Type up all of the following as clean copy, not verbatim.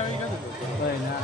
होय ना.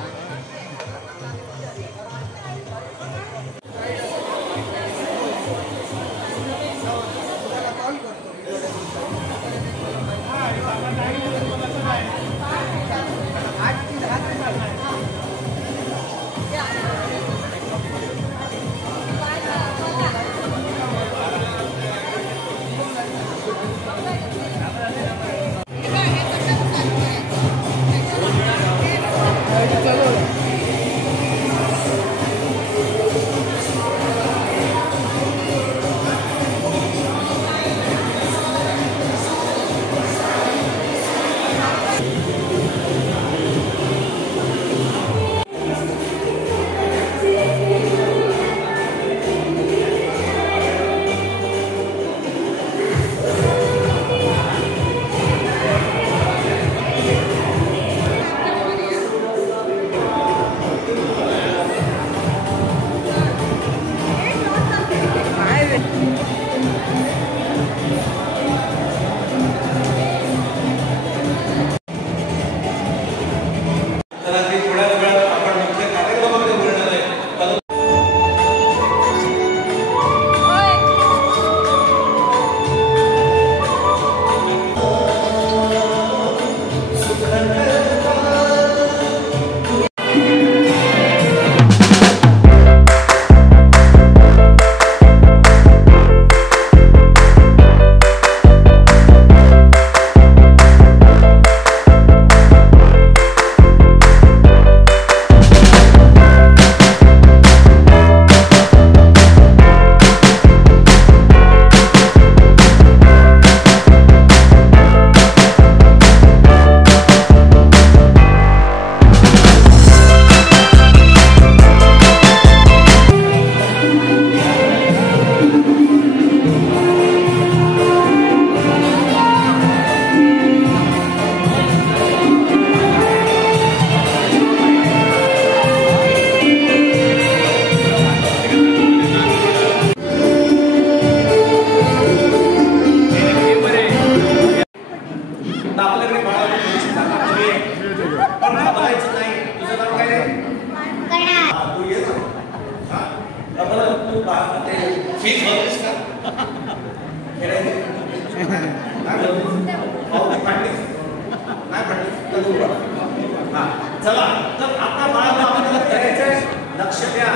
चला तर आता बाळाला आपल्याला करायचंय, लक्ष द्या.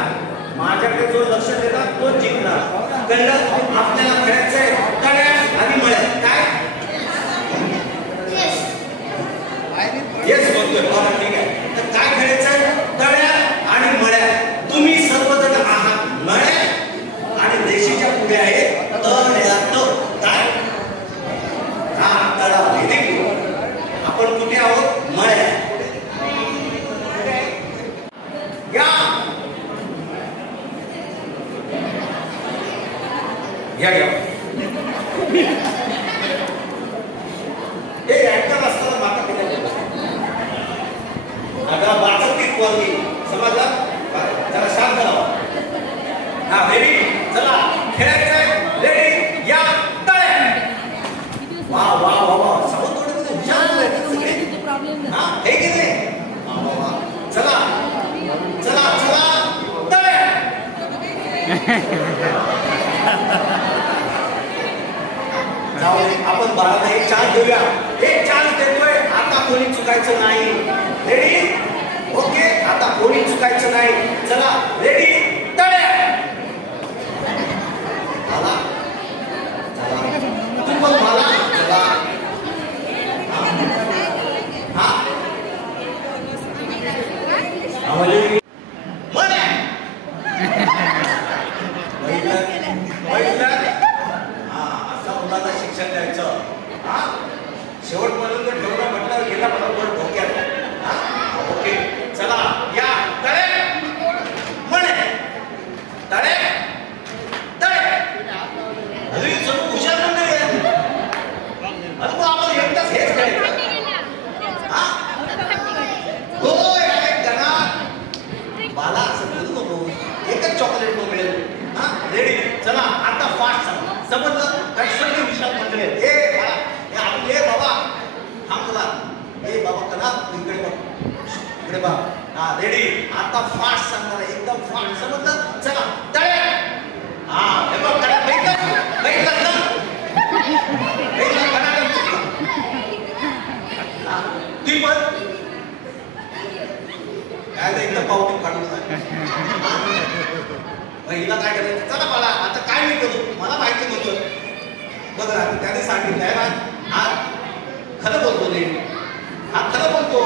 माझ्याकडे जो लक्ष देतात तो जिंकणार. कळलं? आपल्याला खेळायचंय कळ्या आणि मळ्या. काय येस बोलतोय. बरं ठीक आहे. तर काय खेळायचंय? कळ्या आणि मळ्या. तुम्ही सर्वजण आहात मळ्या आणि देशीच्या पुढे आहेत तळ्यात. काय हा तळा. आपण कुठे आहोत? मळ्या. या या हे ऍक्टर असताना माता केल्या अगं बाचकीत वरती समजलं. जरा शांत राहा. हा रेडी. चला खेळायचंय. रेडी या तळ्या. वा वा वा वा. समोर थोडं हुशार आहे सगळे. हा हे की नाही? वा वा वा. चला चला चला तळ्या. आपण बाळाला एक चान्स देऊया. एक चान्स देतोय. आता कोणी चुकायचं नाही. Ready okay. आता कोणी चुकायचं नाही. चला रेडी तळ्या. आला चला तू पण मला. चला हा शिक्षण द्यायचं. शेवटपर्यंत ठेवणं म्हटलं गेला बरोबर डोक्यात. ओके चला या तळे म्हणे बघ. हा रेडी. आता फास्ट सांगणार आहे, एकदम फास्ट. समजलं? चला टाळ्या. हा हे बघ टाळ्या बैठक ना. ती पण काय एकदम पावती काढून हिला काय करायचं. चला मला आता काय मी करू, मला माहिती नव्हतं. बघ ना त्याने सांगितलंय ना. हा खरं बोलतो नाही, हा खरं बोलतो.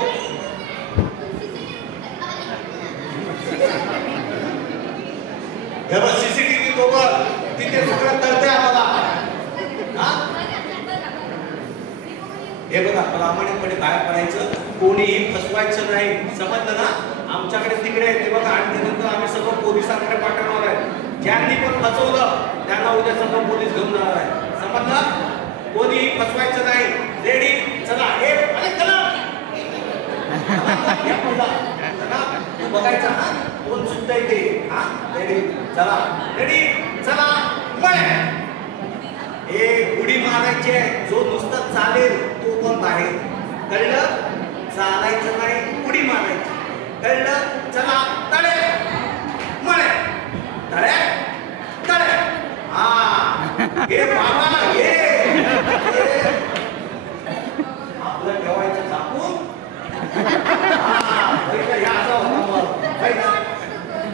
हे बघ सीसीटीव्ही तो बघ तिथे सगळं कळतंय आम्हाला. हा हे बघा प्रामाणिकपणे बाहेर पडायचं, कोणीही फसवायचं नाही. समजलं ना? आमच्याकडे तिकडे ते बघा आणि त्यानंतर आम्ही सगळं पोलिसांकडे पाठवणार आहे. ज्यांनी पण फसवलं त्यांना उद्या सगळं पोलीस घेऊन जाणार आहे. समजलं? कोणीही फसवायचं नाही. रेडी. चला हे अरे चला तू बघायचा ना कोण सुद्धा येते. हा रेडी. चला रेडी. चला म्हणे एक उडी मारायची. जो नुसतं चालेल तो पण बाहेर. कळलं? चालायचं नाही, उडी मारायची. कळलं? चला तळे म्हणे तळे तळे. हा हे बाबा हे आपलं ठेवायचं झाकून.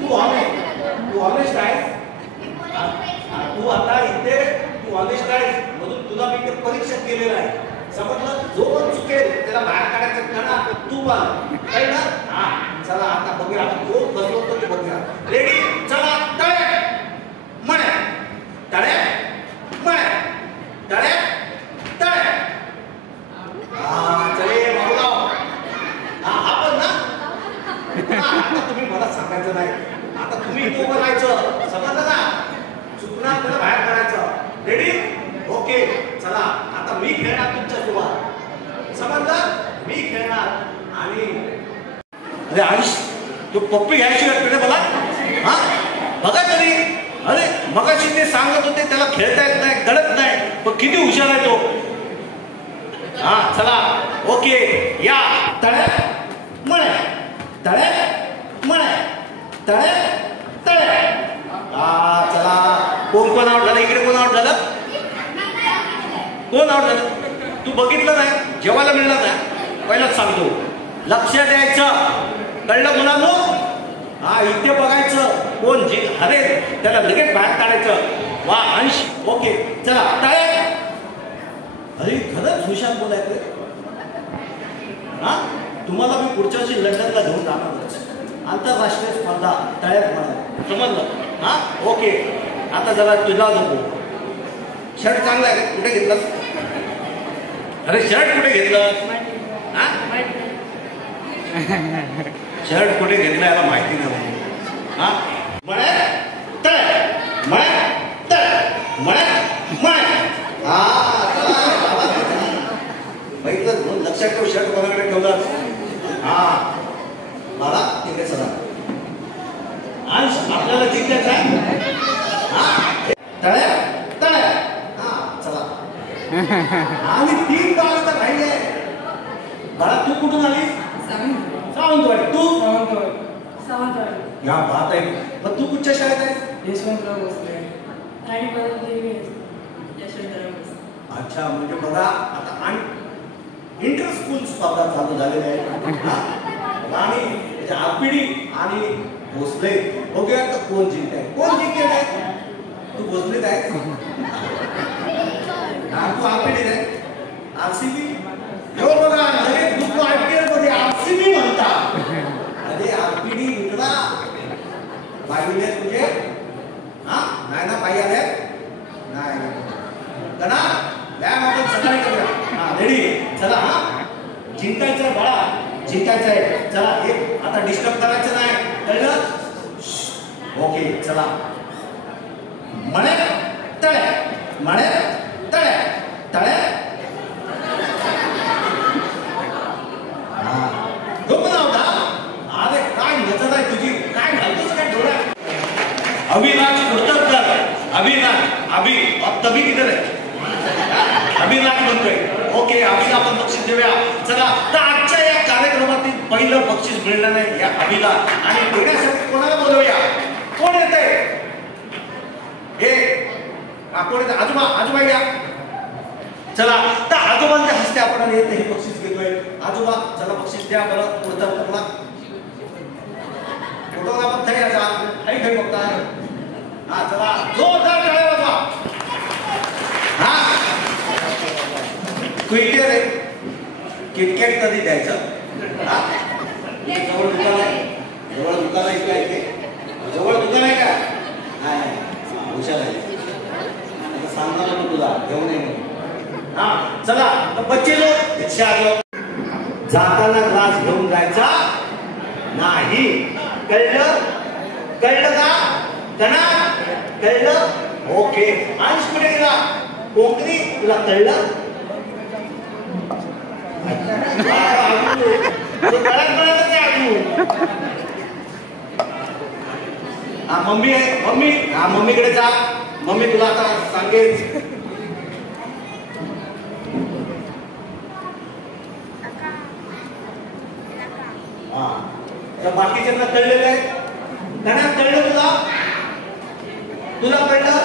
तू ऑनेस्ट आहे. तू आता इथे तू ऑनेस्ट आहे म्हणून तुला मी ते परीक्षा केलेलं आहे. समजलं? जो पण चुकेल त्याला बाहेर काढायचं कळा तू पण. कळलं? हा चला आता बघूया आपण जो बसवतो ते बघूया. रेडी. चला तळे म्हणे तळे म्हणे तळे तळे. हा चले बाबूराव. हा आपण ना आता तुम्ही मला सांगायचं नाही. आता तुम्ही इथे उभं राहायचं. समजलं ना? चुकणार त्याला बाहेर काढायचं. रेडी. ओके. चला आता मी खेळणार तुमच्यासोबत. समजलं? मी खेळणार आणि अरे आयुष तू पप्पी घ्यायची वाटते मला. हा बघा तरी. अरे मगाशी ते सांगत होते त्याला खेळता येत नाही, कळत नाही, पण किती हुशार आहे तो. हा चला ओके. या तळे म्हणे तळे म्हणे तळे तळे. हा चला कोण कोण आउट झालं इकडे. कोण आउट झालं? कोण आउट झालं? तू बघितलं नाही? जेवायला मिळणार नाही. पहिलाच सांगतो लक्ष द्यायचं. कळलं मुलांनो? हा इथे बघायचं कोण जे हरेल त्याला लगेच बाहेर काढायचं. वा अंश. ओके चला टाळे. अरे खरंच हुशार बोलायचं. हा तुम्हाला मी पुढच्या वर्षी लंडनला घेऊन जाणारच. आंतरराष्ट्रीय स्पर्धा तळ्यात मला. समजलं? हा ओके. आता जरा तुला नको. शर्ट चांगला आहे. कुठे घेतलं? अरे शर्ट कुठे घेतलं? हा शर्ट कुठे घेतलं याला माहिती नाही. हा म्हणे तळे म्हणे तळे म्हणे म्हणे. हा बघितलं? लक्षात ठेव. शर्ट कोणाकडे ठेवलं? हा मला तिकडे चला. अंश आपल्याला जिंकायचं आहे. हा तळे तळे. हा चला. आम्ही 3 गाव तर राहिले. बाळा तू कुठून आली? सावंतवाडी. तू? सावंतवाडी. या बात आहे. मग तू कुठच्या शाळेत आहे? यशवंतराव भोसले. अच्छा म्हणजे बघा आता आणि इंटर स्कूल स्पर्धा चालू झालेल्या आहेत. आणि आरपीडी आणि भोसले बघूया तर कोण जिंकताय. कोण जिंकत आहे? तू भोसलेत आहे. तू आरपीडी आहे. आरसीबी. बघा लगेच तू आयपीएल मध्ये आरसीबी म्हणता. अरे आरपीडी विकला पाहिले तुझे. हा नाही ना पाहिजे आले नाही गणा. व्यायाम आपण सकाळी करूया. हा रेडी. चला हा जिंकायचं आहे बाळा. जिंकायचं आहे. चला एक आता डिस्टर्ब करायचं नाही. कळलं? ओके चला म्हणे तळे म्हणे तळे तळे. अरे काय नजर आहे तुझी. काय घालतोस काय डोळ्यात? अविनाश कुडतरकर. अविनाश अभि अब तभी किधर है? अविनाश म्हणतोय. ओके अभिला आपण बक्षीस देऊया. चला तर आजच्या या कार्यक्रमातील पहिलं बक्षीस मिळणार आहे या हवीला आणि देण्यासाठी कोणाला बोलवूया? कोण येते? हे कोण येते? आजोबा, आजोबा या. चला तर आजोबांच्या हस्ते आपण हे बक्षीस घेतोय. आजोबा चला बक्षीस द्या बरं. पुढचा फोटोला पण तरी याचा काही काही बघताय. हा चला जोरदार टाळ्या वाजवा. हा क्विकेट आहे. किटकॅट कधी द्यायचं? जवळ दुकान आहे, जवळ दुकान आहे का? इथे जवळ दुकान आहे का? नाही हुशार आहे. सांगणार ना तुला घेऊन ये. हा चला तर बच्चे लोक रिक्षा आलो. जाताना ग्लास घेऊन जायचा नाही. कळलं? कळलं का? कणा कळलं? ओके. अंश कुठे गेला? कोकणी तुला कळलं? मम्मी आहे. मम्मी हा मम्मीकडे जा. मम्मी तुला आता सांगेल. तर बाकीच्यांना कळलेलं आहे. त्यांना कळलं तुला? तुला कळलं?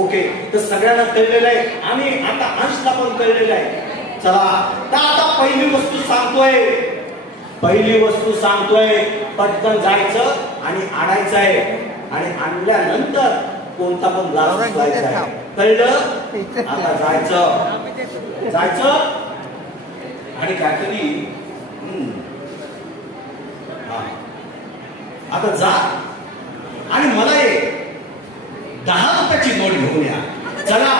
ओके. तर सगळ्यांना कळलेलं आहे आणि आता अंशला पण कळलेलं आहे. चला तर आता पहिली वस्तू सांगतोय. पहिली वस्तू सांगतोय. पटकन जायचं आणि आणायचं आहे आणि आणल्यानंतर कोणता पण ग्लास उचलायचा आहे. कळलं? आता जायचं जायचं आणि काहीतरी आता जा आणि मला एक 10 रुपयाची नोट घेऊन या. चला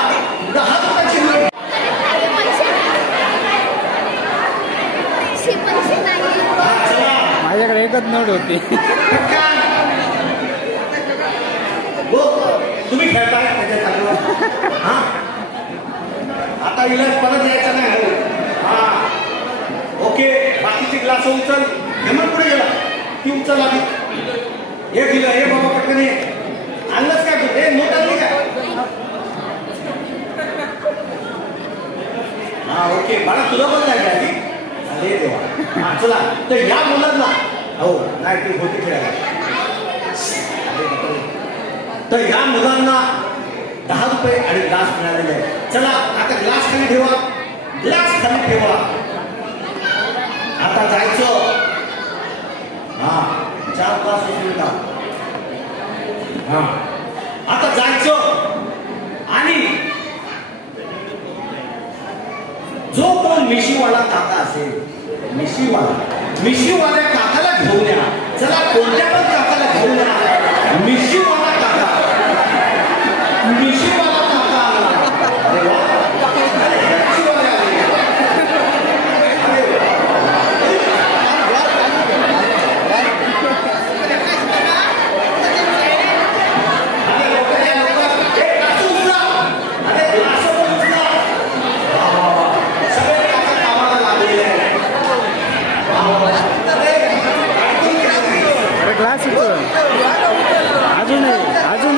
10 रुपयाची नोट. माझ्याकडे एकच नोट होती. तुम्ही खेळताय त्याच्या जागेवर. हा आता इलाज परत यायचा नाही. हा ओके. बाकीची ग्लास उचल. हेमंत कुठे गेला? ती उचल आली. हे दिलं. हे बाबा पटकन ये. आणलंच काय तू? हे नोट आणली काय? हा ओके. बाळा तुला पण काय आधी? अरे देवा. हा चला तर या मुलांना हो नाही ती होती खेळायला. तर या मुलांना 10 रुपये आणि ग्लास मिळालेले आहे. चला आता ग्लास खाली ठेवा. ग्लास खाली ठेवा. आता जायचं. हा 4 ग्लास मिळता. हा आता जायचं आणि जो कोण मिशीवाला काका असेल मिशीवाल्या काकाला घेऊन या. चला कोणत्या पण काकाला घेऊन या. मिशीवाला काका. मिशीवाला काका आला. अरे वा. ग्लास अजून अजून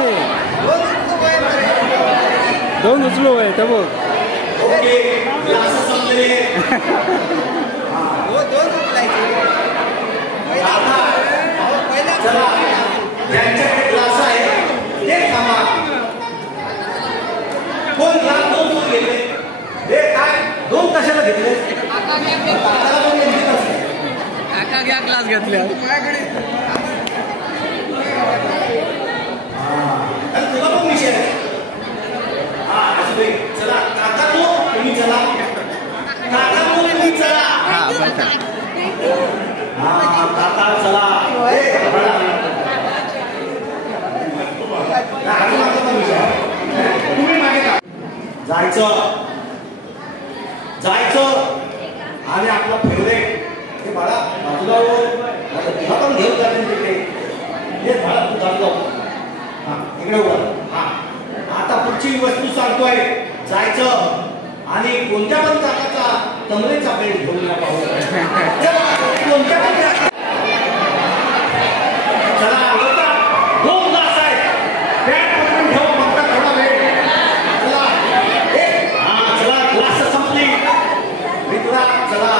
2 उचलो आहे तर बघ. ओके ग्लास संपले. चला ज्यांच्याकडे ग्लास आहे ते थांबा. कोण ग्लास 2 घेतले? हे काय 2 कशाला घेतले? काकाला 2 घेतले नसते. काका घ्या ग्लास घेतल्या. तुला पण विषय आहे. हा असं चला काका तो तुम्ही चला. काका तो तुम्ही चला. हा काका चला. तुम्ही मागे का जायचं जायचं आणि आपला फेवरेट हे बाळा बाजूला तुला पण घेऊन जाते तिथे. हे बाळा तू जातो. हा इकडे वर. हा आता पुढची वस्तू सांगतोय. जायचं आणि कोणत्या पण काकाचा कमरेचा बेल्ट घेऊन या. पाहू कोणत्या पण चला होता 2 ग्लास आहे. बॅट पकडून ठेवा फक्त थोडा वेळ. चला हा चला ग्लास संपली. मित्रा चला.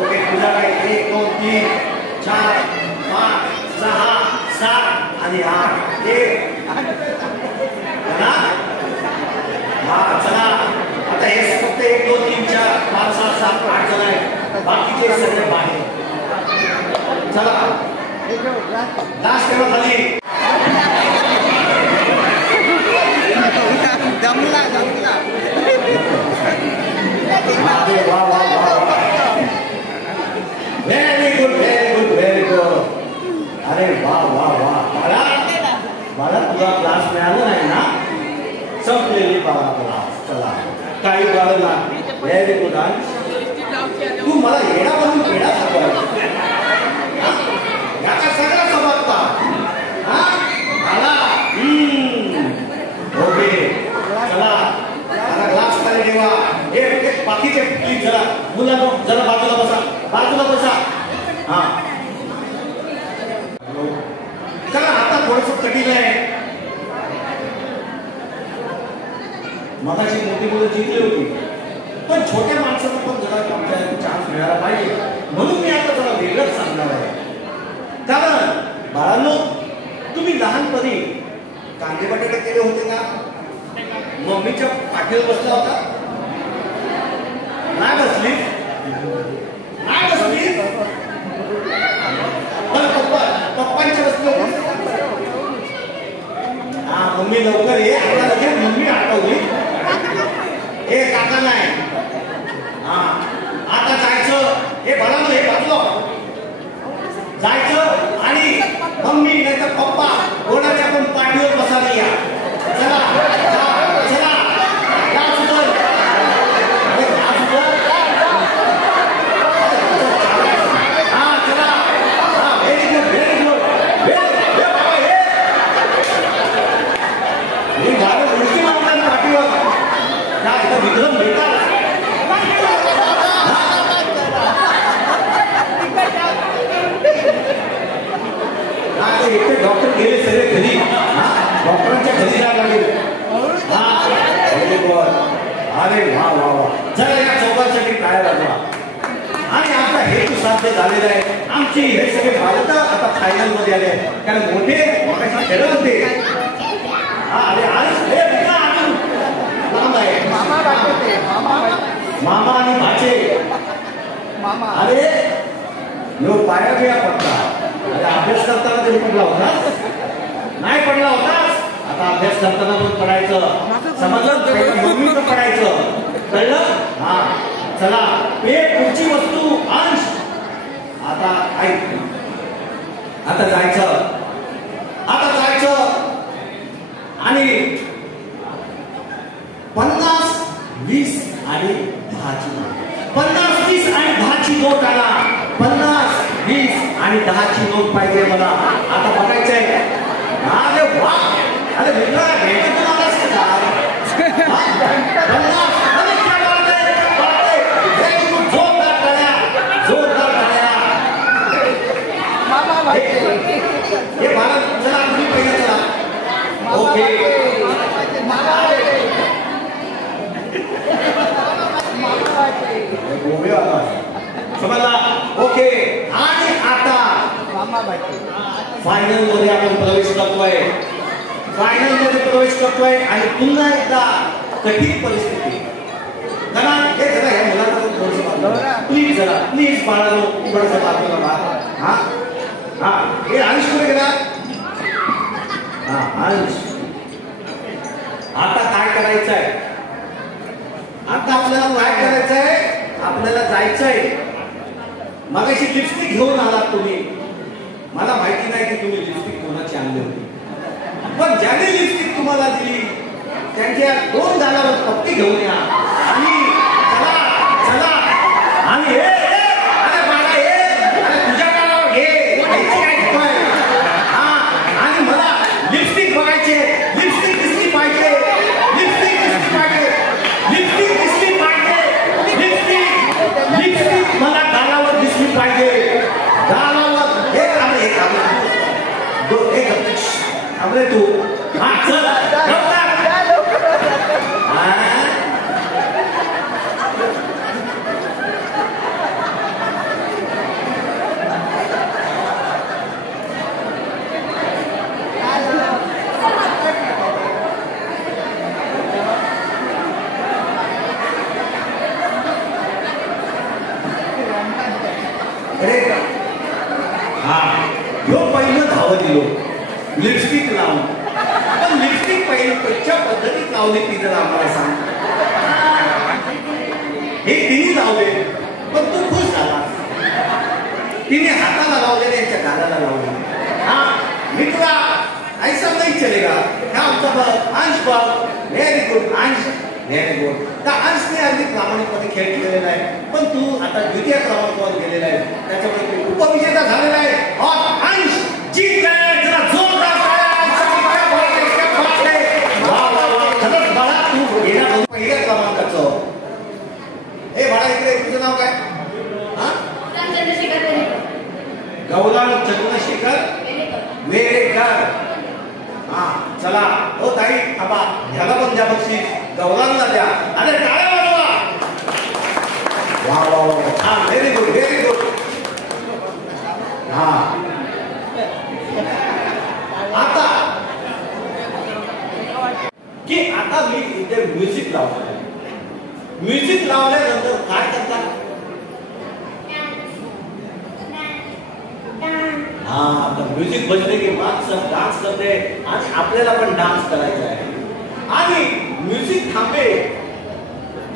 ओके तुझा काय 7 8 जण आहेत बाकीचे सगळे बाहेर चला लास्ट टेबल खाली जमला वाह वाह वाह व्हेरी गुड व्हेरी गुड अरे वाह वाह वाह मला तुला क्लास मिळाला नाही ना संपलेली बाळा क्लास चला काही बाळा ना व्हेरी गुड तू मला येणा म्हणून पेढा सांगतो याचा सगळा समजता हा मला ओके चला आता क्लास खाली ठेवा एक बाकीचे प्लीज जरा मुलांनो जरा बाजूला बसा हा चला आता थोडंसं कठीण आहे मगाशी मोठी मुलं जिंकली होती पण छोट्या माणसाला पण जरा चान्स मिळाला पाहिजे म्हणून मी आता जरा वेगळंच सांगणार आहे कारण बाळांनो तुम्ही लहानपणी कांदे बटाटे केले होते का मम्मीच्या पाठीवर बसला होता नाही बसली पण पप्पांच्या बसले हा मम्मी लवकर ये आता लगेच मम्मी आठवली हे काका नाही हा आता जायचं हे बाळांनो हे बाजूला जायचं आणि मम्मी नाही तर पप्पा कोणाच्या पण पाठीवर बसायला या चला चला या सुचल हा चला हा व्हेरी गुड हे भारत गोष्टी मागतात पाठीवर का इथं विक्रम भेटतात इथे डॉक्टर गेले सगळे घरी डॉक्टरांच्या घरी लागले अरे वा वा वा जरा या चौकांसाठी टाळ्या वाजवा आणि आपला हेतू साध्य झालेला आहे आमचे हे सगळे भारत आता फायनल मध्ये आले कारण मोठे खेळत होते अरे लांब आहे मामा आणि भाचे अरे नो पाया बिया पडता अरे अभ्यास करताना तरी पडला होता नाही पडला होतास आता अभ्यास करताना पण पडायचं समजलं मम्मीचं पडायचं कळलं हा चला एक पुढची वस्तू अंश आता ऐक आता जायचं आणि 50 20 आणि 10 ची 50 20 आणि 10 ची नोट आला 50 20 आणि 10 ची नोट पाहिजे मला आता बघायचंय अरे वा अरे मित्रा घ्यायची पण आलास जोरदार टाळ्या हे भारत चला तुम्ही पहिला चला ओके समजला ओके आणि आता फायनल मध्ये आपण प्रवेश करतोय आणि पुन्हा एकदा कठीण परिस्थिती जरा हे जरा या मुलांना प्लीज बाळांनो थोडंसं बाजूला हा हा हे अंश कुठे गेला हा अंश आता काय करायचंय आता आपल्याला जायचंय मगाशी लिपस्टिक घेऊन आलात तुम्ही मला माहिती नाही की तुम्ही लिपस्टिक कोणाची आणली होती पण ज्याने लिपस्टिक तुम्हाला दिली त्यांच्या 2 गालावर पट्टी घेऊन या आणि चला आणि अरे बाळा अरे तुझ्या गालावर घे काय घेतोय हा आणि मला लिपस्टिक बघायचे लिपस्टिक दिसली पाहिजे लिपस्टिक मला गालावर दिसली पाहिजे गालावर तू हा चल लिपस्टिक लावून. पण लिपस्टिक पहिली कशा पद्धतीत लावली ती जर आम्हाला सांग. हे तिने लावले पण तू खुश झाला. तिने हाताला लावले त्यांच्या गालाला लावले. हा मित्रा ऐसा नाही चलेगा. हा आमचा बघ अंश बघ. व्हेरी गुड अंश, व्हेरी गुड. त्या अंशने अगदी प्रामाणिकपणे खेळ खेळलेला आहे. पण तू आता द्वितीय क्रमांकावर गेलेला आहे. त्याच्यामुळे तू उपविजेता झालेला आहे. और अंश जीत गए. जरा जोरदार खरंच बाळा तू येणार पहिल्या क्रमांकाचं. हे बाळा इकडे तुझं नाव काय? गौरांग चंद्रशेखर वेरेकर. हा चला हो ताई थांबा. ह्याला पण द्या बक्षीस. गौरांगला द्या. अरे टाळ्या वाजवा. वा वा वा छान. Very good very good. हा आता की आता मी इथे म्युझिक लावतो. म्युझिक लावल्यानंतर काय करतात? हा आता म्युझिक बजले की माणसं डान्स करते आणि आपल्याला पण डान्स करायचा आहे. आणि म्युझिक थांबे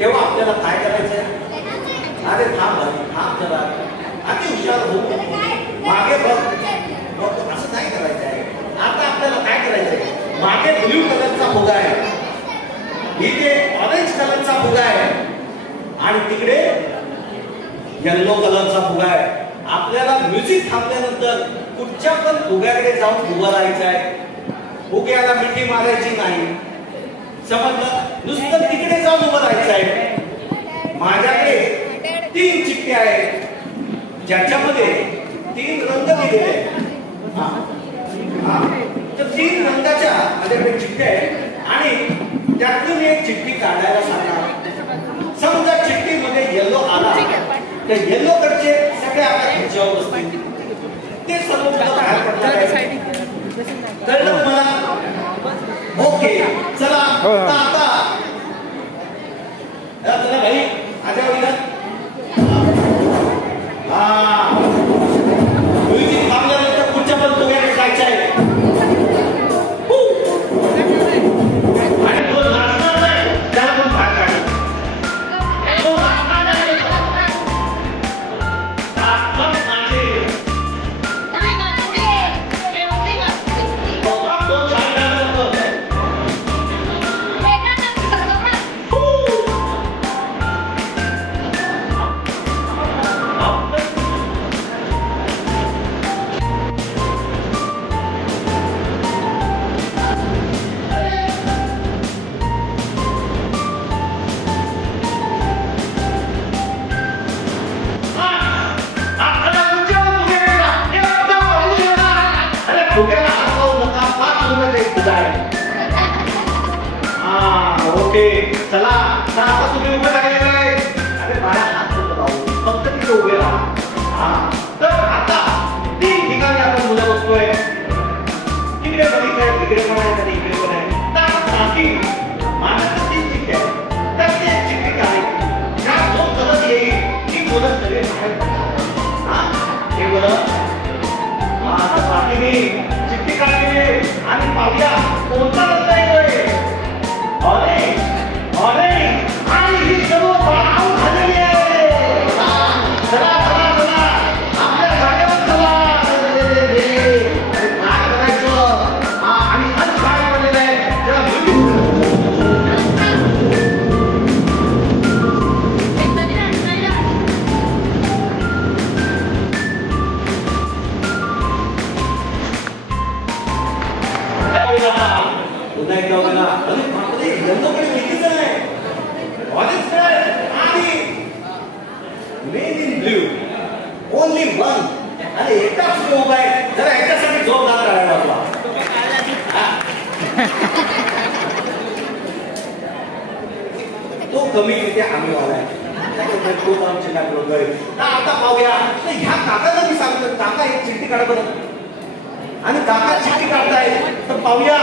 तेव्हा आपल्याला काय करायचं आहे? अरे थांब थांब जरा. अति हुशार हो. मागे बघ असं नाही करायचं आहे. आता आपल्याला काय करायचं आहे? मागे ब्ल्यू कलरचा फुगा आहे. इथे ऑरेंज कलरचा फुगा आहे आणि तिकडे येलो कलरचा फुगा आहे. आपल्याला म्युझिक थांबल्यानंतर कुठच्या पण फुग्याकडे जाऊन उभं राहायचं आहे. फुग्याला मिठी मारायची नाही. समजलं? नुसतं तिकडे जाऊन उभं राहायचं आहे. माझ्याकडे 3 चिठ्ठ्या आहेत ज्याच्यामध्ये 3 रंग दिलेले आहेत. तर 3 रंगाच्या माझ्याकडे चिठ्ठ्या आहेत आणि त्यातून एक चिठ्ठी काढायला सांगा. समजा चिठ्ठीमध्ये येलो आला तर येलो कडचे सगळे आता ह्याच्यावर बसतील. ते सर्व बाहेर पडणार आहे. कळलं तुम्हाला? ओके चला आता चला भाई आजा इधर. हा म्युझिक थांबल्यानंतर पुढच्या पण दोघांकडे जायचं आहे. आणि तो नाचणार नाही त्याला पण बाहेर काढ. ओके चला आता तुम्ही उभे राहिलेले आहे. अरे बाळा हात नको लावू. फक्त तिथे उभे राहा. तर आता 3 ठिकाणी आपण मुलं बसतोय. तिकडे बघितलंय तिकडे पण आहे आणि इकडे पण आहे. तर बाकी माझ्या 3 चिठ्ठ्या आहेत. तर ते चिठ्ठी काढायची. ज्या जो करत येईल ती मुलं सगळे बाहेर पडतात. हे बरं आता बाकी मी चिठ्ठी काढली आणि पाहूया कोणता रस्ता येतोय. आणि ही सर्व आऊट झालेली आहे. चला चला चला आपल्या जागेवर चला. काय करायचं? आणि आज काय बनलेलं आहे पुन्हा एकदा बघा. अरे यंदाकडे कितीच आहे. ऑरेंज कलर आणि main in blue only one. अरे एकटाच सुरू उभा आहे. जरा याच्यासाठी जोरदार करायला लागला. तो कमी किती आम्ही वाला आहे. त्याच्यामुळे तो आमचे लागलो. आता पाहूया ह्या काकाला मी सांगतो. काका एक चिठ्ठी काढा बरं. आणि काका चिठ्ठी काढताय तर पाहूया.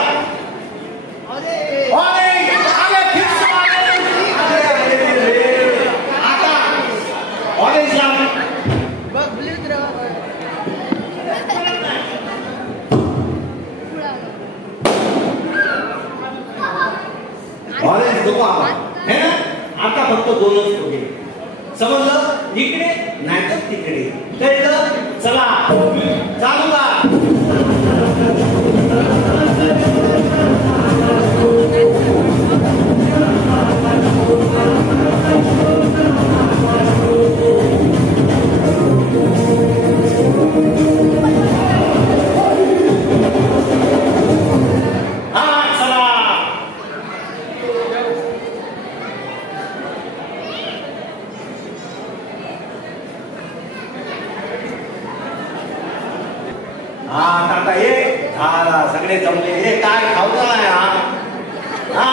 आता ऑरेंज ला फक्त दोनच ठोके. समजलं? इकडे नाही तर तिकडे. कळलं? चला चालू काका ये झाला सगळे जमले. हे काय खावता आहे हा?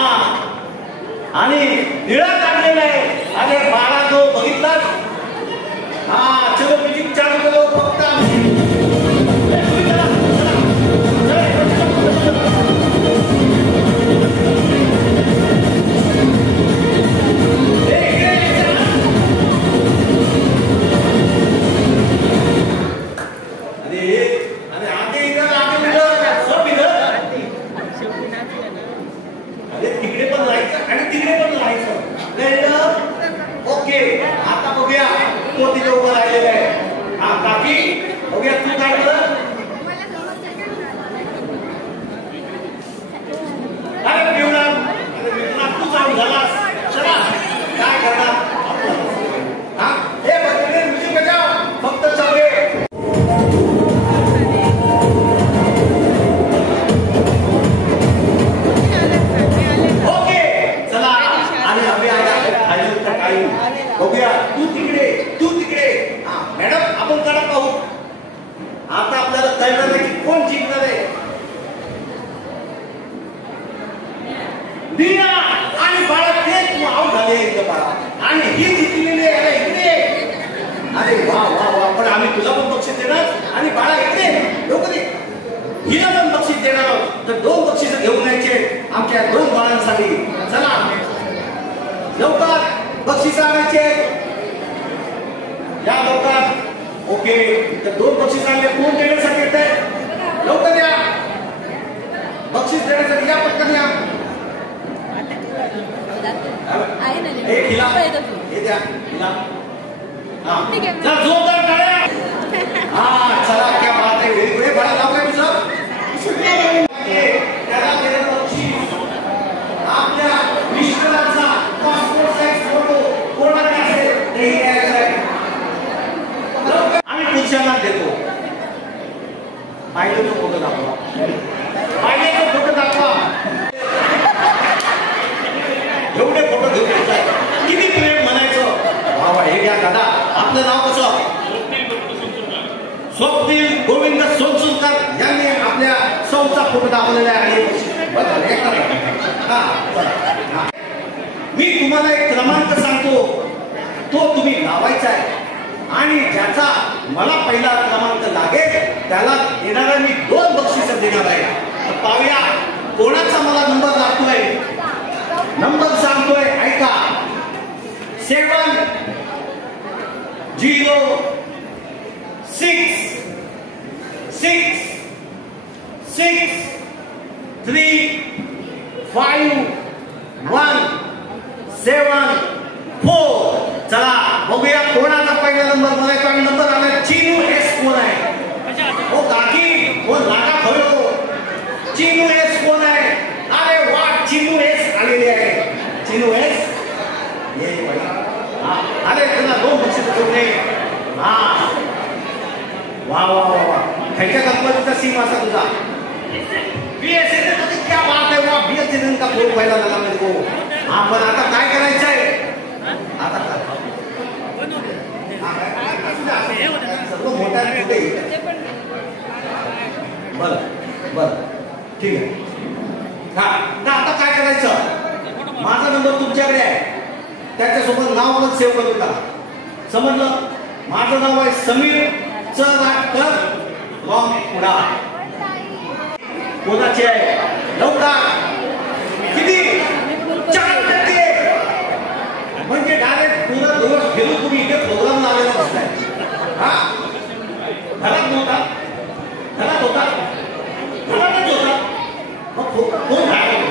आणि निळा काढलेला आहे. अरे बाळा तो बघितलास? चलो म्युझिक चालू करो फक्त. आता बघूया तो तिथे उभं राहिलेला आहे. काकी बघूया तू काय कर. अरे पिवळा तू जाऊन झालास. चला काय करणार. हे बघितले म्युझिक बजाव फक्त सगळे. बघूया तू तिकडे. मॅडम आपण कडा पाहू. आता आपल्याला कळणार नाही की कोण जिंकणार आहे. दिया आणि बाळा ते तू आऊट झाले इथं बाळा. आणि ही जिंकलेली आहे इकडे. अरे वा वा वा. पण आम्ही तुला पण बक्षीस देणार आणि बाळा इकडे लोक हिला पण बक्षीस देणार आहोत. तर 2 बक्षीस घेऊन यायचे आमच्या 2 बाळांसाठी. चला लवकर बक्षीस आणायचे या लवकर. ओके तर 2 बक्षीस आणले. कोण देण्यासाठी येत आहे? लवकर या. बक्षीस देण्यासाठी या पटकन या. जोरदार टाळ्या. चला क्या बात आहे. वेगवेगळे बाळा नाव काय तुझं? त्याला दिलेलं बक्षीस आपल्या विश्वनाथचा पासपोर्ट साईज फोटो कोणाला असेल तेही द्यायचं आहे. आम्ही पुरुषांना देतो. पाहिजे तो फोटो दाखवा. पाहिजे तो फोटो दाखवा. एवढे फोटो घेऊन यायचं. किती प्रेम म्हणायचं. वा हे घ्या दादा. आपलं नाव कसं? स्वप्नील गोविंद सोनसुलकर यांनी आपल्या सौचा फोटो दाखवलेला आहे. मी तुम्हाला एक क्रमांक सांगतो तो तुम्ही लावायचा आहे. आणि ज्याचा मला पहिला क्रमांक लागेल त्याला देणारा मी 2 बक्षीस देणार आहे. तर पाहूया कोणाचा मला नंबर लागतोय. नंबर सांगतोय ऐका. 7 0 6 6 6 3 5 1 7 4. चला बघूया कोणाचा पहिला नंबर म्हणायचा. आणि नंबर आला चिनू एस. कोण आहे? हो काकी कोण लागा खरो. चिनू एस कोण आहे? अरे वा चिनू एस आलेली आहे. चिनू एस ये अरे तुला 2 बक्षीस ठेवले. वा वा वा वा. खायच्या कंपनीचा सीम असा तुझा. BSNL क्या बात है. वा BSNL का फोन पहिला झाला मेरे को. पण आता काय करायचं आहे. आता सर्व मोठा बर बर ठीक आहे. आता काय करायचं. माझा नंबर तुमच्याकडे आहे. त्याच्यासोबत नाव पण सेव्ह करून टाका. समजलं. माझं नाव आहे समीर चराटकर पुढा. कोणाचे आहे लवकर. किती 4%. म्हणजे डायरेक्ट पूर्ण दिवस फिरून तुम्ही इथे प्रोग्राम लावलेला बसलाय. घरात नव्हता. घरात होता. घरातच होता. मग कोण राहिला.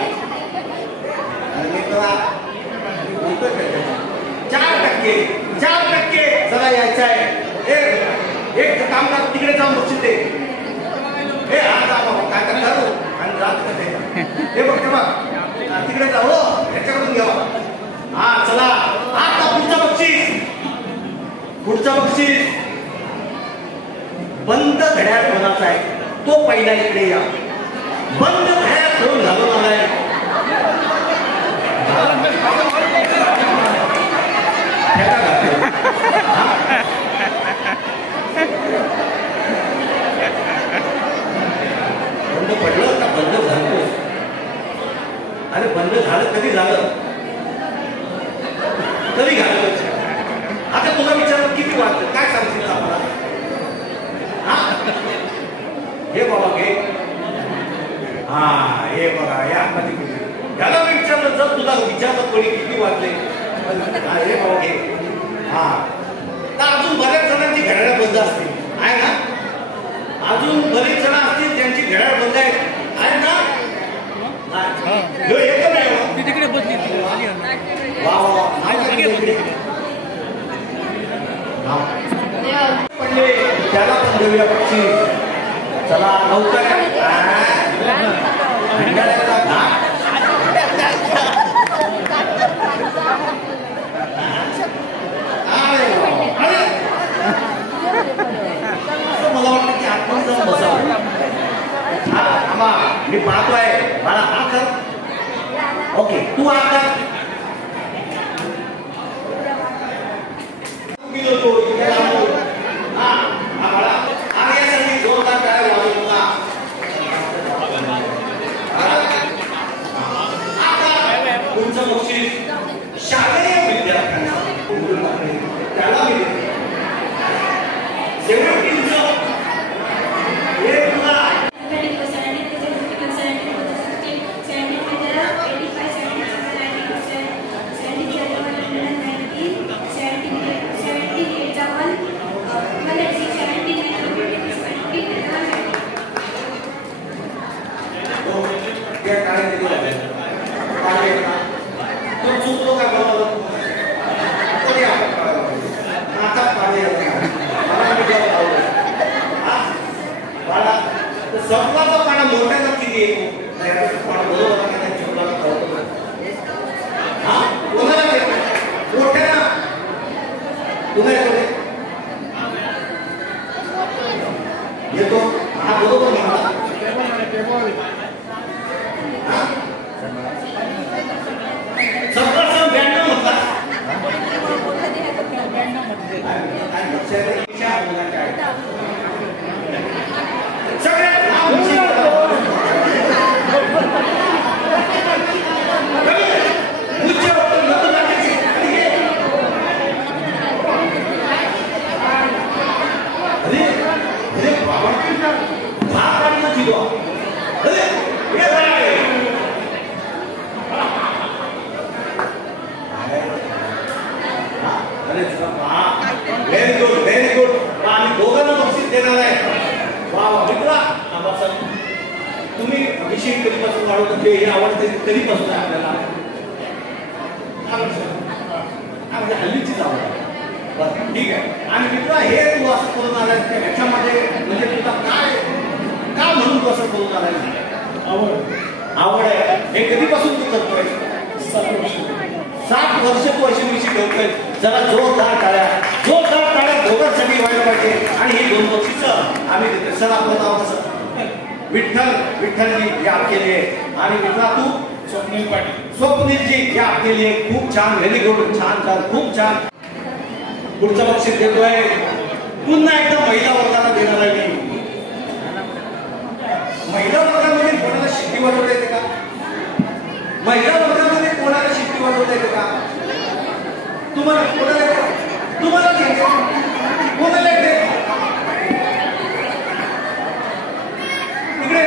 टक्के 4% जरा यायचं आहे. एक काम कर, तिकडे जाऊन बघशील ते. हे आता काय करतात आणि रात करते. हे बघ ते बघ तिकडे जा. हो याच्याकडून घ्या. हा चला आता पुढचा बक्षीस बंद घड्याळ कोणाचा आहे तो पहिला इकडे या. बंद घड्याळ घेऊन घालून आलाय. बंद पडलं का बंद झालं? अरे बंद झालं कधी झालं? कधी घालत. आता तुला विचारलं किती वाजलं काय सांगशील आम्हाला? हे बाबा घे. हा हे बघा या याला मी विचारलं जर तुला विचारलं कोणी किती वाजले हे बाबा घे. हा तर अजून बऱ्याच जणांची घड्याळ बंद असतील आहे ना? अजून बरेच जण असतील ज्यांची घड्याळ बंद आहे ना? एकच आहे तिकडे बदली. पडले त्याला पण देऊया बक्षीस. चला लवकर मला वाटतं की आपण जाऊन बसावं. मी पाहतोय मला हा कर. ओके तू आता तुमचं बक्षीस शालेय विद्यार्थ्यांना त्याला मिळेल. स्वप्नाचा पाना मोठ्याचा किती आहे? मोठ्या येतो हा बरोबर म्हणा. Very good very good. आम्ही दोघांना बक्षीस देणार आहे. वा वा मित्रा तुम्ही विषय कधीपासून वाढवत हे आवडते कधीपासून आहे आपल्याला? म्हणजे हल्लीचीच आवड आहे. बरं ठीक आहे. आणि मित्रा हे तू असं करून आलाय ह्याच्यामध्ये म्हणजे तुला काय का म्हणून तू असं करून आलाय? आवड आहे. हे कधीपासून तू करतोय? 7 वर्ष तू अशी विषय ठेवतोय. जरा जोरदार टाळ्या दोघांसाठी व्हायला पाहिजे. आणि ही 2 बक्षीसं आम्ही देतो. सर आपलं नाव कसं? विठ्ठलजी या आपके लिए. आणि मित्रा तू स्वप्नील पाटील. स्वप्नीलजी या आपके लिए. खूप छान व्हेरी गुड. छान खूप छान. पुढचं बक्षीस देतोय पुन्हा एकदा महिला वर्गाला देणार आहे. महिला वर्गामध्ये कोणाला शिट्टी वाजवता येते का? महिला वर्गामध्ये कोणाला शिट्टी वाजवता येते का? तुम्हाला कोणाला येते? तुम्हाला येते? कोणाला येते? इकडे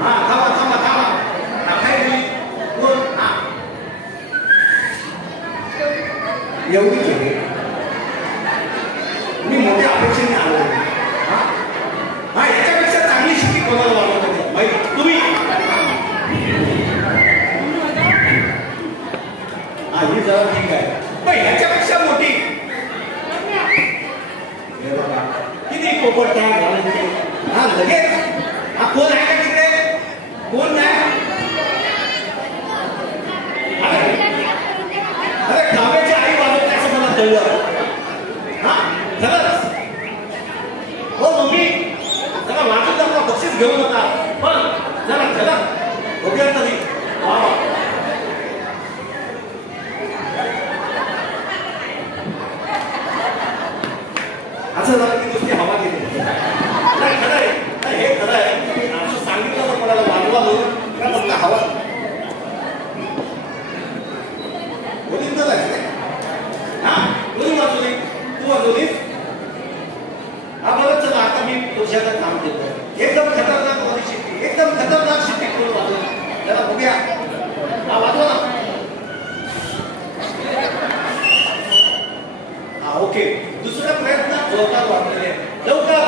हा थांबा काय कोण? एवढीच आहे. मी मोठ्या अपेक्षेने आलो. हा याच्यापेक्षा चांगली शिट्टी कोणाला वाजवत तुम्ही हवा फक्त हवा बोलीन तर हा बोली वाजवली तू वाजवलीस हा बरं चला आता मी पुरुषाला काम देतो एकदम खतरनाक वाली शिट्टी एकदम खतरनाक शिट्टी करून वाजव जरा बघूया हा वाजवा ना हा ओके दुसरा प्रयत्न जोरदार वाजलेले लवकर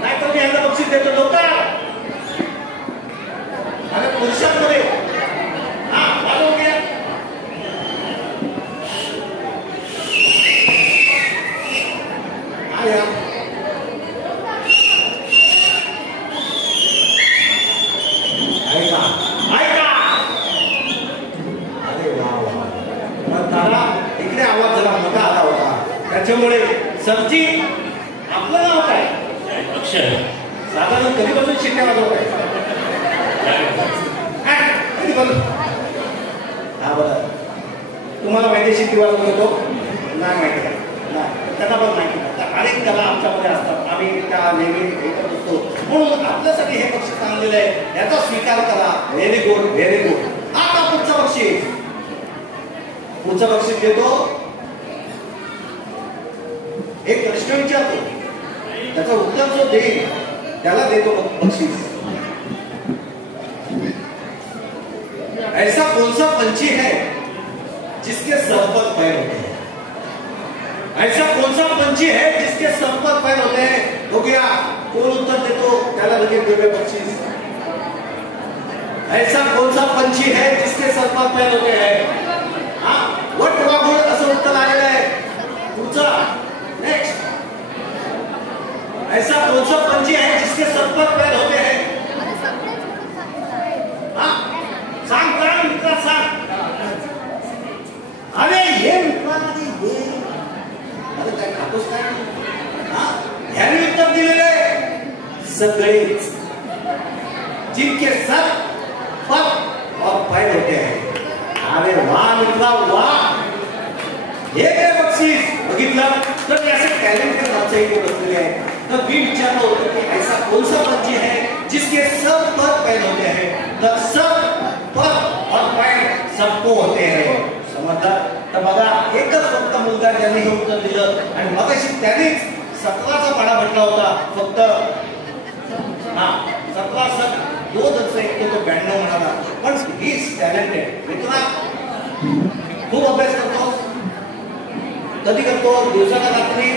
नाही तर मी यांना बक्षीस देतो लवकर आणि पुरुषांमध्ये हा वाजवून घ्या आया ऐका ऐका अरे वा वा मग दादा इकडे आवाज जरा मोठा आला होता त्याच्यामुळे सरजी आपलं नाव काय अक्षय साधारण कधीपासून शिट्ट्या वाजवत आहे कधीपासून हा बरं तुम्हाला माहिती शिट्टी वाजवत होतो नाही माहिती आहे नाही त्यांना पण माहिती नाही अनेक कला आमच्यामध्ये असतात आम्ही त्या नेहमी ऐकत असतो म्हणून आपल्यासाठी हे बक्षीस आणलेलं आहे याचा स्वीकार करा व्हेरी गुड व्हेरी गुड आता पुढचं बक्षीस देतो एक प्रश्न विचारतो त्याचं उत्तर जो देईल त्याला देतो बक्षीस ऐसा कौन सा पंछी है जिसके सर पर पैर होते हैं ऐसा कौन सा पंछी है जिसके सर पर पैर होते हैं हो गया कौन उत्तर देतो त्याला लगेच देवे बक्षीस ऐसा कौन सा पंछी है जिसके सर पर पैर होते हैं हाँ वट वाघुळ असं उत्तर आलेलं आहे पुढचा नेक्स्ट ऐसा कौन सा पंछी है जिसके सर पर पैर होते हैं हाँ सांग सांग मित्रा सांग अरे ये मित्रा ये अरे काय खातोस काय हाँ ह्याने उत्तर दिलेले सगळेच जिनके सर पर और पैर होते हैं अरे वाह मित्रा वाह हे काय बक्षीस बघितलं तर असे टॅलेंटेड माणसं इथे बसलेले आहेत तर मी विचारलं होतं की ऐसा कौन सा पंछी है जिसके सर पर पैर होते हैं तर सर पर और पैर सबको होते हैं समजलं तर बघा एकच फक्त मुलगा ज्यांनी हे उत्तर दिलं आणि मगाशी त्यानेच 17चा पाडा म्हटला होता फक्त हा 17 सर 2 एक तो 92 म्हणाला पण ही इज टॅलेंटेड मित्रा खूप अभ्यास करतो कधी करतो दिवसाला रात्री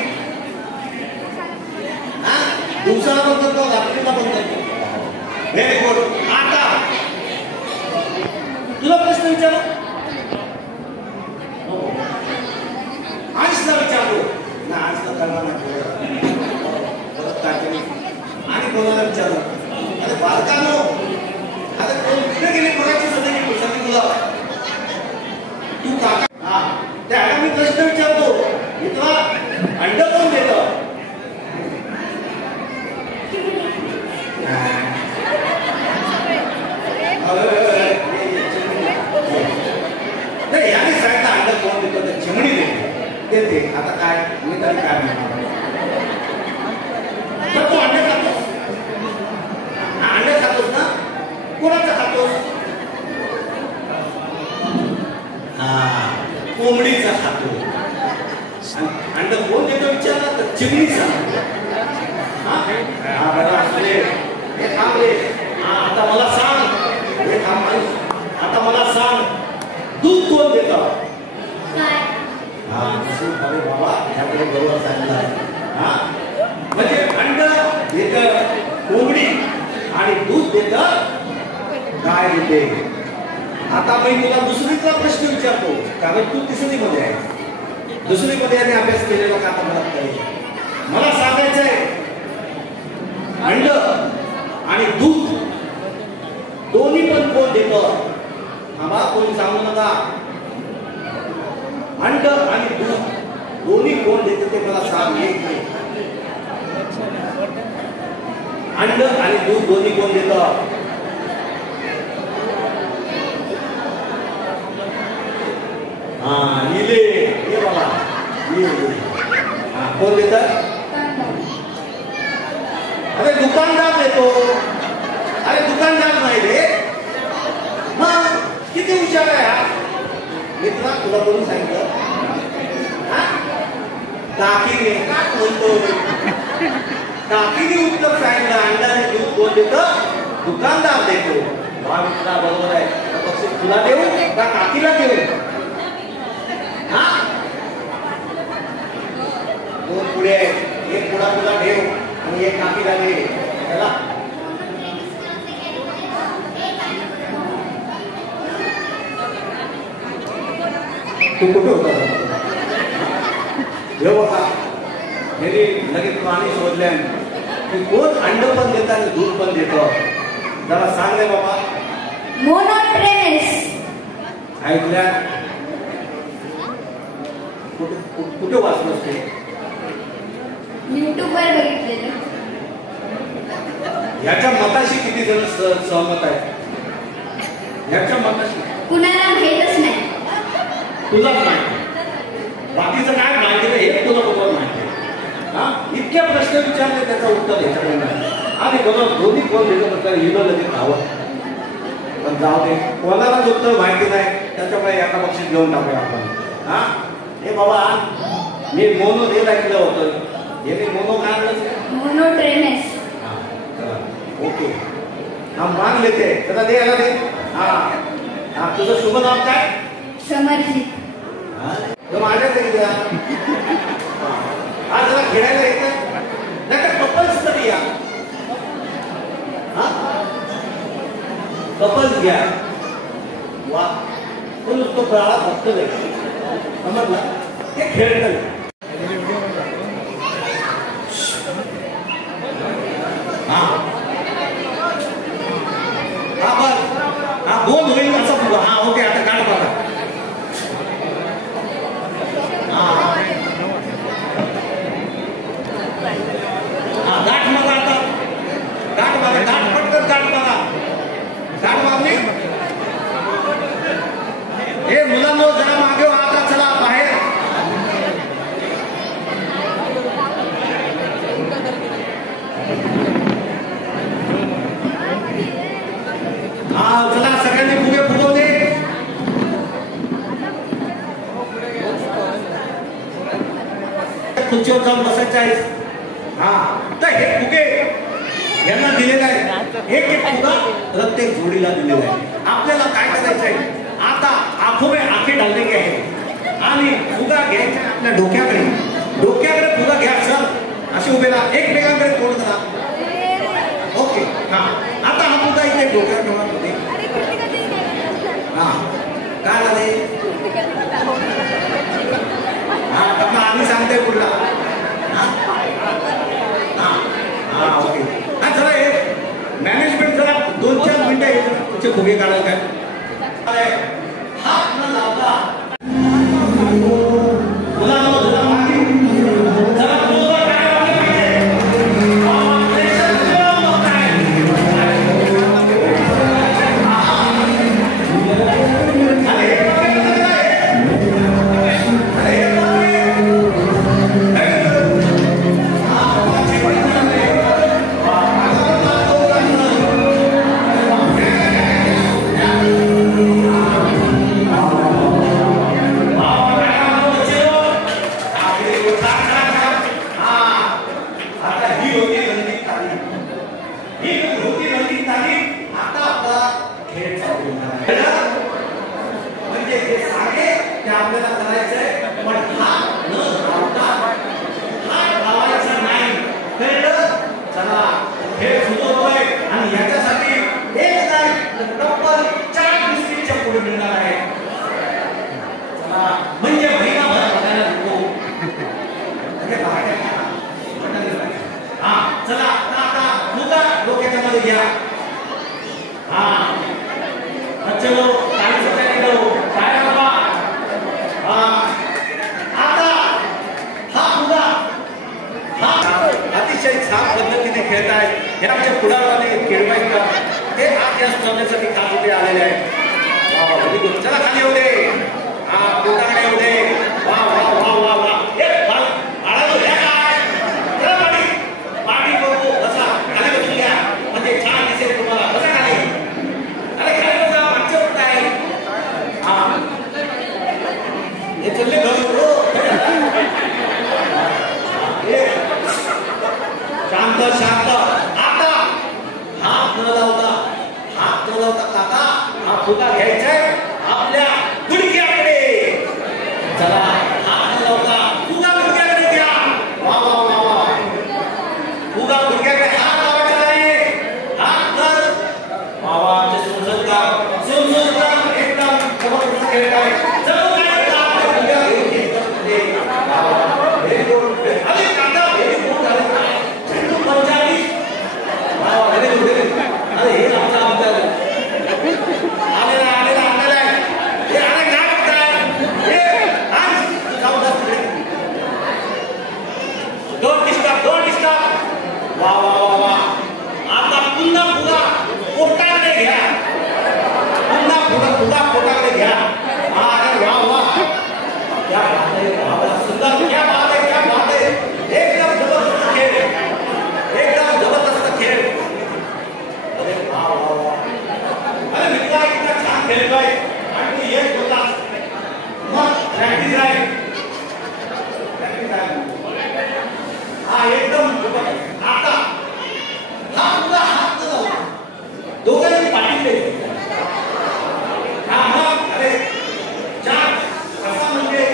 दिवसाला पण करतो रात्रीला पण करतो व्हेरी गुड आता तुला प्रश्न विचार आजला विचारतो ना आजला करणार नाही परत काहीतरी आणि कोणाला विचारलं अरे बालकांनो अरे कोण कुठे गेले कोणाची संधी तुला तू काका हा त्याला मी प्रश्न विचारतो मित्रा अंड कोण देतं नाही याने सांगितलं अंड कोण देतो तर चिमणी देते आता काय मी तरी काय म्हणणार तर तू अंडे खातोस अंडे खातोस ना कोणाचं खातोस हा कोंबडीचा खातो अंड कोण देतो विचारला तर चिमणीचा हा बरं असले हे थांब रे आता मला सांग हे थांब आता मला सांग दूध कोण देतं हा अरे बाबा ह्याकडे बरोबर सांगितलं हा म्हणजे अंड देतं कोंबडी आणि दूध देतं गाय देते आता मी तुला दुसरीचा प्रश्न विचारतो कारण तू तिसरीमध्ये आहे दुसरीमध्ये आणि अभ्यास केलेला का आता मला सांगायचंय अंड आणि दूध दोन्ही पण कोण देतं आम्हाला कोणी सांगू नका अंड आणि दूध दोन्ही कोण देतं ते मला सांग अंड आणि दूध दोन्ही कोण देतं हा लिहिले ये बाबा कोण देतात अरे दुकानदार देतो अरे दुकानदार नाही रे किती हुशार आहे हा मित्रा तुला बोलून सांगितलं काकीने का म्हणतो काकीने उत्तर सांगितलं अंड्याने दूध कोण देतं दुकानदार देतो हा मित्रा बरोबर आहे बक्षीस तुला देऊ का काकीला देऊ हा दोन पुढे एक पुढा तुला ठेव आणि एक काकीला दे चला तू कुठे होता जेव होता मेरी लगेच पाणी शोधल्या की कोण अंड पण देत आणि दूध पण देतो जरा सांग रे बाबा मोनोट्रेनेस ऐकल्या कुठे वाचलंस ते YouTube वर बघितलेलं याच्या मताशी किती जण सहमत आहेत याच्या मताशी कुणाला माहीतच नाही तुलाच माहिती बाकीचं काय माहिती नाही हे तुला बरोबर माहिती हा इतके प्रश्न विचारले त्याचं उत्तर ह्याच्याकडे नाही आणि बरोबर दोन्ही कोण दिलं म्हटलं हिनं लगेच धावत पण जाऊ दे कोणालाच उत्तर माहिती नाही त्याच्यामुळे एका बक्षीस घेऊन टाकूया आपण हा हे बाबा मी मोनो हे ऐकलं होतं हे मी मोनो काय आणलं मोनोट्रेनेस ओके हा मान लेते त्याला दे याला दे हा हा तुझं शुभ नाव काय समर्जित माझ्याच एकदा आज जरा खेळायला येतं नाही तर कपल्स तरी या कपल्स घ्या वा तो नुसतं फळाला फक्त नाही समजला ते खेळतं हा हा बस हा दोन होईल असा फुगा हा ओके आता काढ बघा गाठ मारा आता गाठ मारा गाठ पटकन गाठ मारा गाठ मारली हे मुलांनो जरा मागे आता चला बाहेर हा चला सगळ्यांनी फुगे फुगवले खुर्चीवर जाऊन बसायचं आहे हा तर हे फुगे यांना दिलेला आहे एक एक फुगा प्रत्येक जोडीला दिलेला आहे आपल्याला काय करायचं आहे आता आंखों में आंखें डालने के आहे आणि फुगा घ्यायचा आपल्या डोक्याकडे फुगा घ्या सर असे उभे राहा एकमेकांकडे तोंड करा ओके हा आता हा फुगा इथे डोक्यावर ठेवा होते हा काय झाले हा त्यांना आम्ही सांगतोय पुढला हा ओके हा चला हे मॅनेजमेंट जरा 2-4 मिनिटं तुमचे फुगे काढायला काय हात न लावता मुलांनो जरा मागे जरा क्लोजर काय चला खाली होऊ दे हा पोटाकडे येऊ दे वा वा वा वा वा ए आळा द्या काय चला पाणी बघू बसा खाली बसून घ्या म्हणजे छान दिसेल तुम्हाला बसा खाली अरे खाली बसा मागच्या उठताय लावता काका हा फुगा घ्यायचा आहे आपल्या गुडघ्याकडे चला हात न लावता फुगा गुडघ्याकडे घ्या वा वा वा वा फुगा गुडघ्याकडे हात लावायचा नाही हात कर वा वा ते समजत का एकदम जबरदस्त खेळ आहे चलो काय का फुगा घेऊन एकदम वा वा व्हेरी गुड अरे काका व्हेरी गुड झालं चेंडू 45 वा वा व्हेरी गुड अरे हे आमचा आलेला हे अरे काय करताय हे आज जबरदस्त डोंट डिस्टर्ब वा वा वा वा आता पुन्हा फुगा पोटाकडे घ्या पुन्हा फुगा पोटाकडे घ्या अरे वा वा क्या बात है वा सुंदर क्या बात है एकदम जबरदस्त खेळ अरे वा वा वा अरे मित्रा इतना छान खेळतोय आणि तू एक होता मग प्रॅक्टिस आहे हा एकदम आता हा तुझा हात दोघांनी पाठीले हा मग अरे चार कसा म्हणजे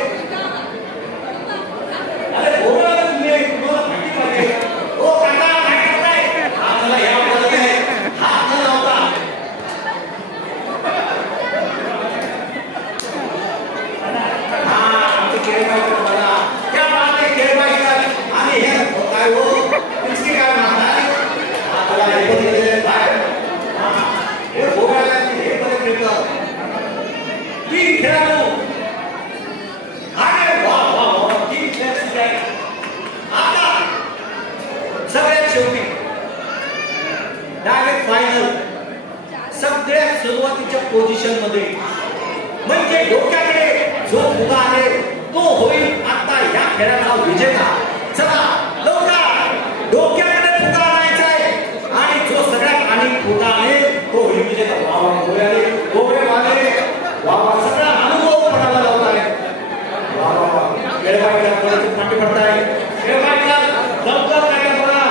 अरे बोला तुम्ही तुम्हाला माहिती पाहिजे ओ काका काय करताय हा मला या बोलत आहे हात न लावता हा आमचे खेळ पाहिजे मला क्या बात आहे खेळ पाहिजे आणि हे काय हो किसकी काय म्हणताय आपला हे बघितले बाय हे बोलायला हे बरे खेळतो तीन खेळाडू अरे वा वा वा तीन खेळ आता सगळ्यात शेवटी डायरेक्ट फायनल सगळ्यात सुरुवातीच्या पोझिशन मध्ये म्हणजे डोक्याकडे जो फुगा आहे तो होईल आता या खेळाचा विजेता चला लवकर डोक्याकडे फुगा आणायचा आहे आणि जो सगळ्यात आणि फुगा आहे तो होईल विजेता वा गोव्यावाले वा सगळा अनुभव पडायला लावत आहे वा वा खेळवायला पाठी पडताय खेळवायला लवकर काय बघा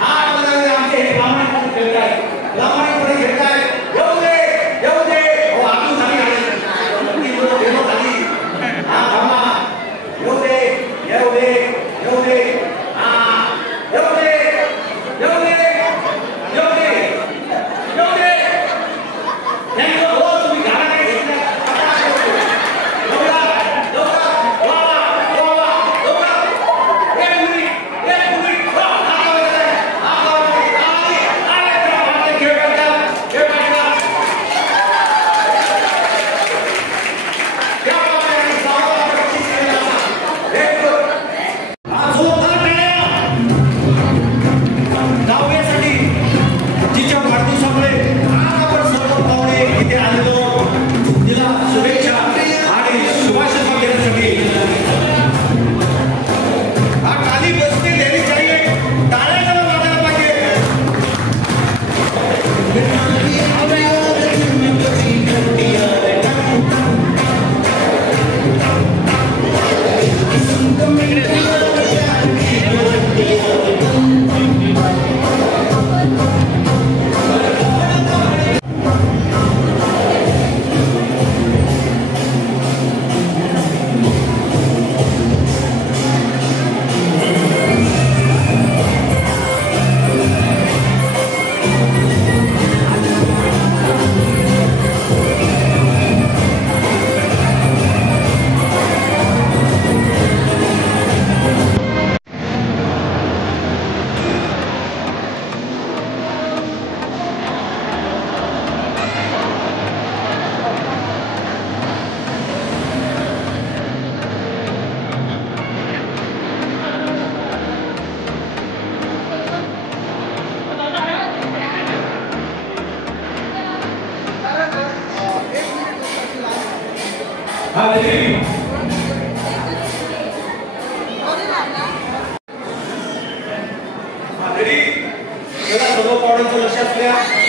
हा पोरांचं लक्ष असू द्या.